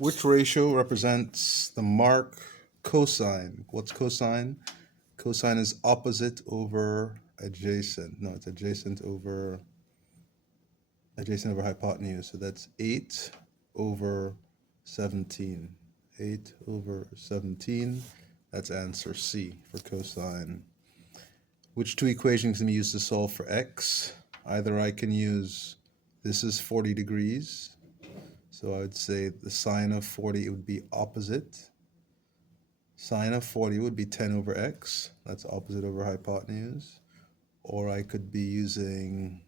Which ratio represents the mark cosine? What's cosine? Cosine is opposite over adjacent. No, it's adjacent over hypotenuse. So that's 8 over 17. 8 over 17. That's answer C for cosine. Which two equations can be used to solve for x? Either I can use, this is 40 degrees. So I would say the sine of 40 would be opposite. Sine of 40 would be 10 over x. That's opposite over hypotenuse. Or I could be using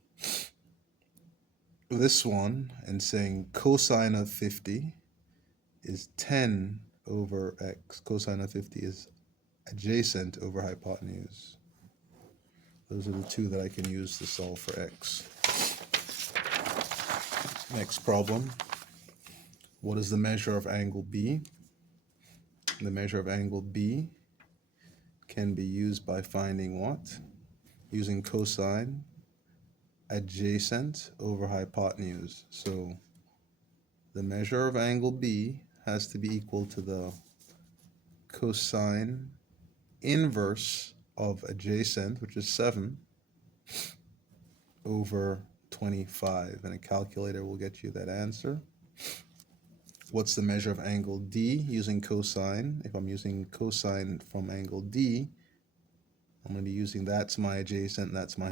this one and saying cosine of 50 is 10 over x. Cosine of 50 is adjacent over hypotenuse. Those are the two that I can use to solve for x. Next problem. What is the measure of angle B? The measure of angle B can be used by finding what? Using cosine adjacent over hypotenuse. So the measure of angle B has to be equal to the cosine inverse of adjacent, which is 7, over 25. And a calculator will get you that answer. What's the measure of angle D using cosine? If I'm using cosine from angle D, I'm going to be using that's my adjacent, and that's my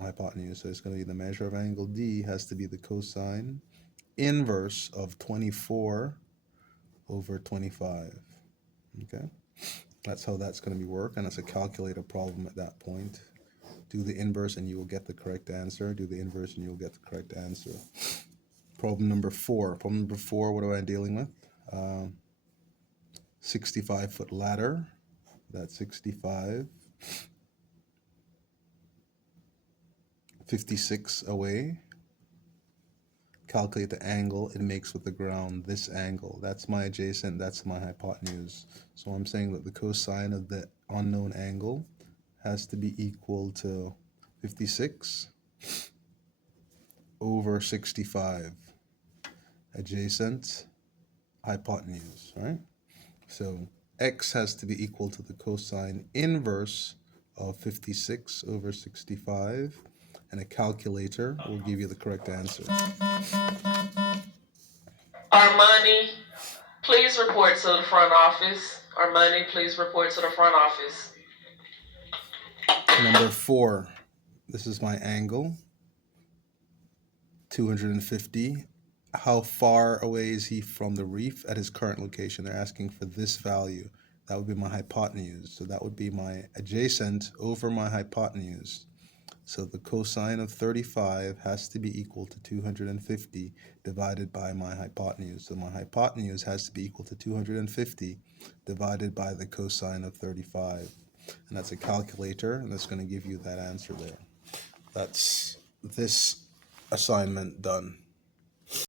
hypotenuse. So it's going to be the measure of angle D has to be the cosine inverse of 24 over 25. Okay, that's how that's going to be work, and it's a calculator problem at that point. Do the inverse and you will get the correct answer. Do the inverse and you will get the correct answer. Problem number 4. Problem number 4, what am I dealing with? 65-foot ladder. That's 65. 56 away. Calculate the angle it makes with the ground, this angle. That's my adjacent, that's my hypotenuse. So I'm saying that the cosine of the unknown angle has to be equal to 56 over 65. Adjacent, hypotenuse, right? So x has to be equal to the cosine inverse of 56 over 65, and a calculator will give you the correct answer. Armani, please report to the front office. Armani, please report to the front office. Number 4, this is my angle, 250. How far away is he from the reef at his current location? They're asking for this value. That would be my hypotenuse. So that would be my adjacent over my hypotenuse. So the cosine of 35 has to be equal to 250 divided by my hypotenuse. So my hypotenuse has to be equal to 250 divided by the cosine of 35. And that's a calculator, and that's going to give you that answer there. That's this assignment done.